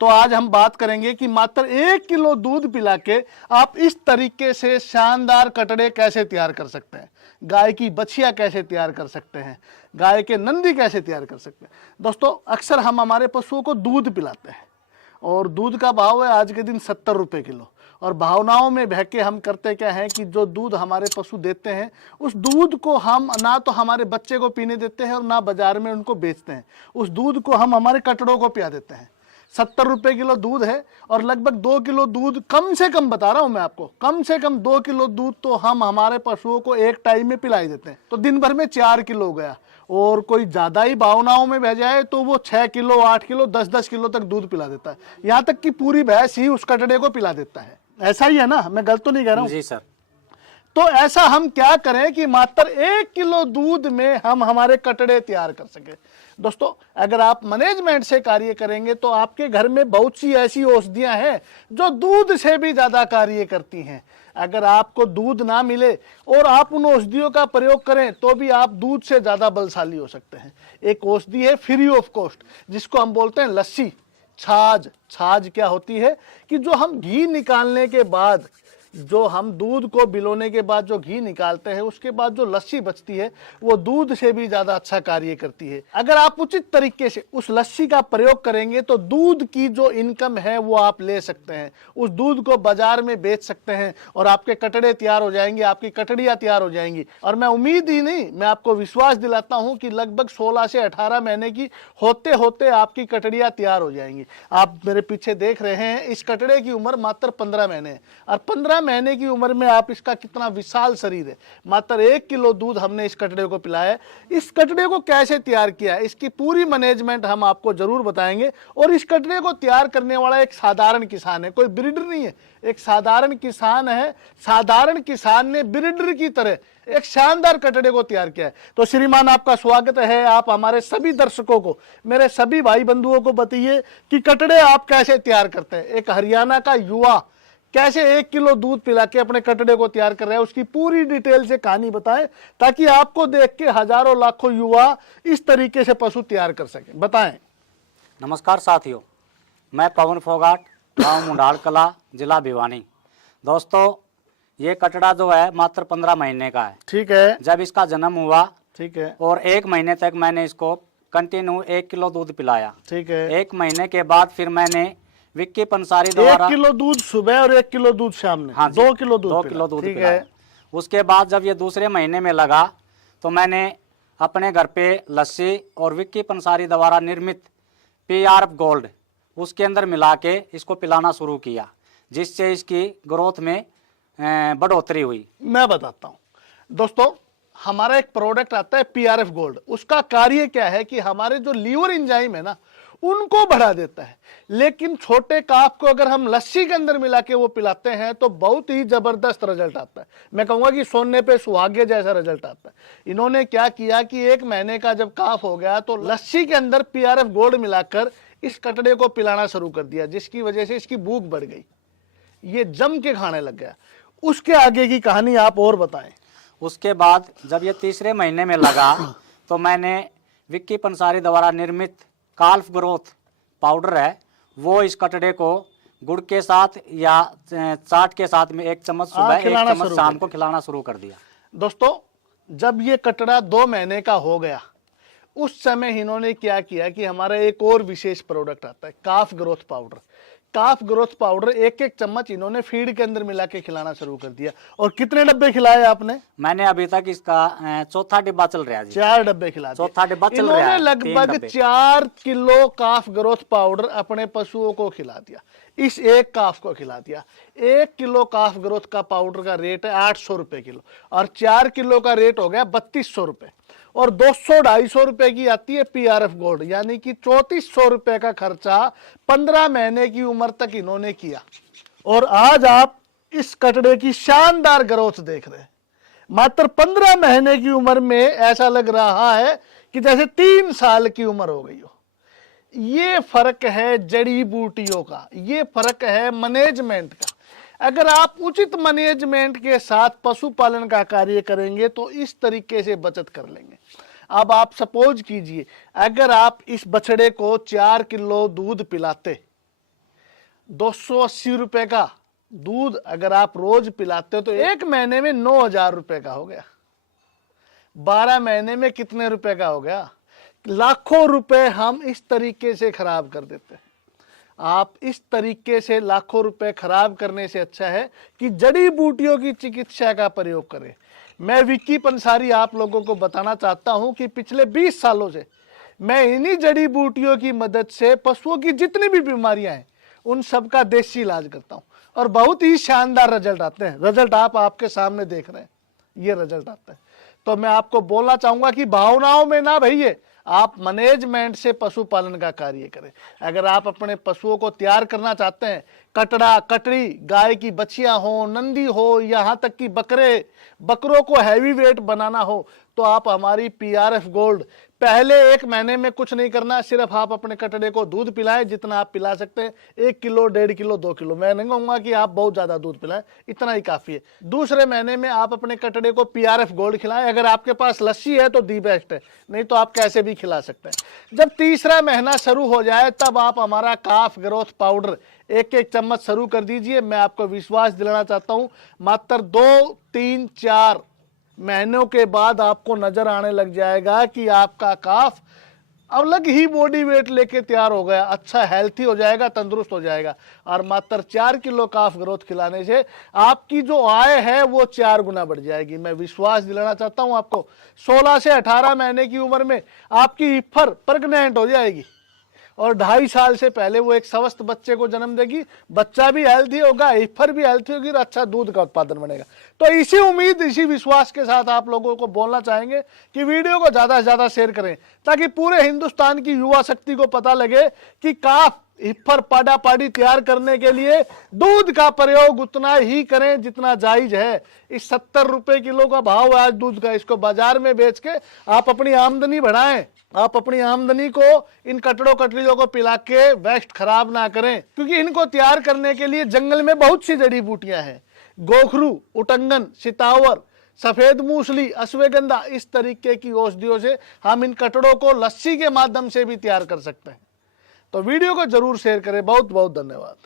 तो आज हम बात करेंगे कि मात्र 1 किलो दूध पिला के आप इस तरीके से शानदार कटड़े कैसे तैयार कर सकते हैं, गाय की बछिया कैसे तैयार कर सकते हैं, गाय के नंदी कैसे तैयार कर सकते हैं। दोस्तों, अक्सर हम हमारे पशुओं को दूध पिलाते हैं और दूध का भाव है आज के दिन 70 रुपये किलो। और भावनाओं में बह के हम करते क्या हैं कि जो दूध हमारे पशु देते हैं उस दूध को हम ना तो हमारे बच्चे को पीने देते हैं और ना बाजार में उनको बेचते हैं, उस दूध को हम हमारे कटड़ों को पिया देते हैं। 70 रुपये किलो दूध है और लगभग 2 किलो दूध, कम से कम बता रहा हूं मैं आपको, कम से कम 2 किलो दूध तो हम हमारे पशुओं को एक टाइम में पिलाई देते हैं। तो दिन भर में 4 किलो हो गया। और कोई ज्यादा ही भावनाओं में बह जाए तो वो 6 किलो 8 किलो 10-10 किलो तक दूध पिला देता है, यहाँ तक कि पूरी भैंस ही उस कटड़े को पिला देता है। ऐसा ही है ना, मैं गलत तो नहीं कह रहा हूँ? जी सर। तो ऐसा हम क्या करें कि मात्र 1 किलो दूध में हम हमारे कटड़े तैयार कर सके। दोस्तों, अगर आप मैनेजमेंट से कार्य करेंगे तो आपके घर में बहुत सी ऐसी औषधियां हैं जो दूध से भी ज्यादा कार्य करती हैं। अगर आपको दूध ना मिले और आप उन औषधियों का प्रयोग करें तो भी आप दूध से ज्यादा बलशाली हो सकते हैं। एक औषधि है फ्री ऑफ कॉस्ट, जिसको हम बोलते हैं लस्सी। छाछ, छाछ क्या होती है कि जो हम घी निकालने के बाद, जो हम दूध को बिलोने के बाद जो घी निकालते हैं उसके बाद जो लस्सी बचती है वो दूध से भी ज्यादा अच्छा कार्य करती है। अगर आप उचित तरीके से उस लस्सी का प्रयोग करेंगे तो दूध की जो इनकम है वो आप ले सकते हैं, उस दूध को बाजार में बेच सकते हैं और आपके कटड़े तैयार हो जाएंगे, आपकी कटड़ियां तैयार हो जाएंगी। और मैं उम्मीद ही नहीं, मैं आपको विश्वास दिलाता हूं कि लगभग 16 से 18 महीने की होते होते आपकी कटड़ियां तैयार हो जाएंगी। आप मेरे पीछे देख रहे हैं, इस कटड़े की उम्र मात्र 15 महीने है और 15 महीने की उम्र में आप इसका कितना विशाल शरीर है। मात्र 1 किलो दूध हमने इस कटड़े को पिलाया है। इस कटड़े को कैसे तैयार किया है, इसकी पूरी मैनेजमेंट हम आपको जरूर बताएंगे। और इस कटड़े को तैयार करने वाला एक साधारण किसान है, कोई ब्रीडर नहीं है, एक साधारण किसान है। साधारण किसान ने ब्रीडर की तरह एक शानदार कटड़े को तैयार किया है। तो श्रीमान, आपका स्वागत है। आप हमारे सभी दर्शकों को, मेरे सभी भाई बंधुओं को बताइए कि कटड़े आप कैसे तैयार करते हैं। एक हरियाणा का युवा कैसे 1 किलो दूध पिला के अपने कटड़े को तैयार कर रहा है, उसकी पूरी डिटेल से कहानी बताएं ताकि आपको देख के हजारों लाखों युवा इस तरीके से पशु तैयार कर सकें। बताएं। नमस्कार साथियों, मैं पवन फोगाट, गांव मुंडाल कला, जिला भिवानी। दोस्तों, ये कटड़ा जो है मात्र 15 महीने का है। ठीक है। जब इसका जन्म हुआ, ठीक है, और 1 महीने तक मैंने इसको कंटिन्यू 1 किलो दूध पिलाया। ठीक है। 1 महीने के बाद फिर मैंने विक्की पंसारी द्वारा 1 किलो दूध सुबह और 1 किलो दूध शाम में। हाँ, 2 किलो दूध 2 किलो दूध ठीक पिलाया। है। उसके बाद जब ये दूसरे महीने में लगा तो मैंने अपने घर पे लस्सी और विक्की पंसारी द्वारा निर्मित PRF गोल्ड उसके अंदर मिला के इसको पिलाना शुरू किया, जिससे इसकी ग्रोथ में बढ़ोतरी हुई। मैं बताता हूँ दोस्तों, हमारा एक प्रोडक्ट आता है PRF गोल्ड। उसका कार्य क्या है कि हमारे जो लीवर एंजाइम है ना उनको बढ़ा देता है। लेकिन छोटे काफ को अगर हम लस्सी के अंदर मिला के वो पिलाते हैं तो बहुत ही जबरदस्त रिजल्ट आता है। मैं कहूंगा कि सोने पे सुहागे जैसा रिजल्ट आता है। इन्होंने क्या किया कि 1 महीने का जब काफ हो गया तो लस्सी के अंदर PRF गोल्ड मिलाकर इस कटड़े को पिलाना शुरू कर दिया, जिसकी वजह से इसकी भूख बढ़ गई, ये जम के खाने लग गया। उसके आगे की कहानी आप और बताएं। उसके बाद जब ये तीसरे महीने में लगा तो मैंने विक्की पंसारी द्वारा निर्मित काल्फ ग्रोथ पाउडर है वो इस कटड़े को गुड़ के साथ या चाट के साथ में 1 चम्मच सुबह 1 चम्मच शाम को खिलाना शुरू कर दिया। दोस्तों, जब ये कटड़ा 2 महीने का हो गया उस समय इन्होंने क्या किया कि हमारा एक और विशेष प्रोडक्ट आता है काफ ग्रोथ पाउडर। काफ ग्रोथ पाउडर 1-1 चम्मच इन्होंने फीड के अंदर मिला के खिलाना शुरू कर दिया। और कितने डब्बे खिलाए आपने? मैंने अभी तक इसका चौथा डिब्बा चल रहा है जी। 4 डब्बे खिलाए। चौथा डिब्बा चल रहा है। इन्होंने लगभग 4 किलो काफ ग्रोथ पाउडर अपने पशुओं को खिला दिया। इस एक काफ को खिला दिया। 1 किलो काफ ग्रोथ का पाउडर का रेट है 800 रुपए किलो और 4 किलो का रेट हो गया 3200 रुपए और 200-250 रुपए की आती है PRF गोल्ड, यानी कि 3400 रुपए का खर्चा 15 महीने की उम्र तक इन्होंने किया। और आज आप इस कटड़े की शानदार ग्रोथ देख रहे हैं। मात्र 15 महीने की उम्र में ऐसा लग रहा है कि जैसे 3 साल की उम्र हो गई हो। ये फर्क है जड़ी बूटियों का, ये फर्क है मैनेजमेंट का। अगर आप उचित मैनेजमेंट के साथ पशुपालन का कार्य करेंगे तो इस तरीके से बचत कर लेंगे। अब आप सपोज कीजिए, अगर आप इस बछड़े को 4 किलो दूध पिलाते 280 रुपए का दूध अगर आप रोज पिलाते हो तो 1 महीने में 9,000 रुपए का हो गया। 12 महीने में कितने रुपए का हो गया? लाखों रुपए हम इस तरीके से खराब कर देते हैं। आप इस तरीके से लाखों रुपए खराब करने से अच्छा है कि जड़ी बूटियों की चिकित्सा का प्रयोग करें। मैं विक्की पंसारी आप लोगों को बताना चाहता हूं कि पिछले 20 सालों से मैं इन्हीं जड़ी बूटियों की मदद से पशुओं की जितनी भी बीमारियां हैं उन सब का देसी इलाज करता हूं और बहुत ही शानदार रिजल्ट आते हैं। रिजल्ट आप आपके सामने देख रहे हैं, ये रिजल्ट आता है। तो मैं आपको बोलना चाहूंगा कि भावनाओं में ना भइए, आप मैनेजमेंट से पशुपालन का कार्य करें। अगर आप अपने पशुओं को तैयार करना चाहते हैं, कटड़ा कटड़ी गाय की बच्चियां हो, नंदी हो, यहाँ तक कि बकरों को हैवी वेट बनाना हो, तो आप हमारी PRF गोल्ड पहले 1 महीने में कुछ नहीं करना, सिर्फ आप अपने कटड़े को दूध पिलाएं जितना आप पिला सकते हैं, 1 किलो 1.5 किलो 2 किलो। मैं नहीं कहूंगा कि आप बहुत ज्यादा दूध पिलाएं, इतना ही काफी है। दूसरे महीने में आप अपने कटड़े को PRF गोल्ड खिलाएं। अगर आपके पास लस्सी है तो दी बेस्ट है, नहीं तो आप कैसे भी खिला सकते हैं। जब तीसरा महीना शुरू हो जाए तब आप हमारा काफ ग्रोथ पाउडर 1-1 चम्मच शुरू कर दीजिए। मैं आपको विश्वास दिलाना चाहता हूं, मात्र 2, 3, 4 महीनों के बाद आपको नजर आने लग जाएगा कि आपका काफ अलग ही बॉडी वेट लेके तैयार हो गया, अच्छा हेल्थी हो जाएगा, तंदुरुस्त हो जाएगा। और मात्र 4 किलो काफ ग्रोथ खिलाने से आपकी जो आय है वो 4 गुना बढ़ जाएगी। मैं विश्वास दिलाना चाहता हूं आपको, 16 से 18 महीने की उम्र में आपकी हिप्पर प्रेग्नेंट हो जाएगी और 2.5 साल से पहले वो एक स्वस्थ बच्चे को जन्म देगी। बच्चा भी हेल्थी होगा, हिप्पर भी हेल्थी होगी और अच्छा दूध का उत्पादन बनेगा। तो इसी उम्मीद, इसी विश्वास के साथ आप लोगों को बोलना चाहेंगे कि वीडियो को ज्यादा से ज्यादा शेयर करें ताकि पूरे हिंदुस्तान की युवा शक्ति को पता लगे कि काफ हिप्पर पाडा पाडी तैयार करने के लिए दूध का प्रयोग उतना ही करें जितना जायज है। इस 70 रुपए किलो का भाव है आज दूध का, इसको बाजार में बेच के आप अपनी आमदनी बढ़ाएं। आप अपनी आमदनी को इन कटड़ों कटड़ियों को पिला के वेस्ट खराब ना करें, क्योंकि इनको तैयार करने के लिए जंगल में बहुत सी जड़ी बूटियां हैं। गोखरू, उटंगन, सितावर, सफेद मूसली, अश्वगंधा, इस तरीके की औषधियों से हम इन कटड़ों को लस्सी के माध्यम से भी तैयार कर सकते हैं। तो वीडियो को जरूर शेयर करें। बहुत बहुत धन्यवाद।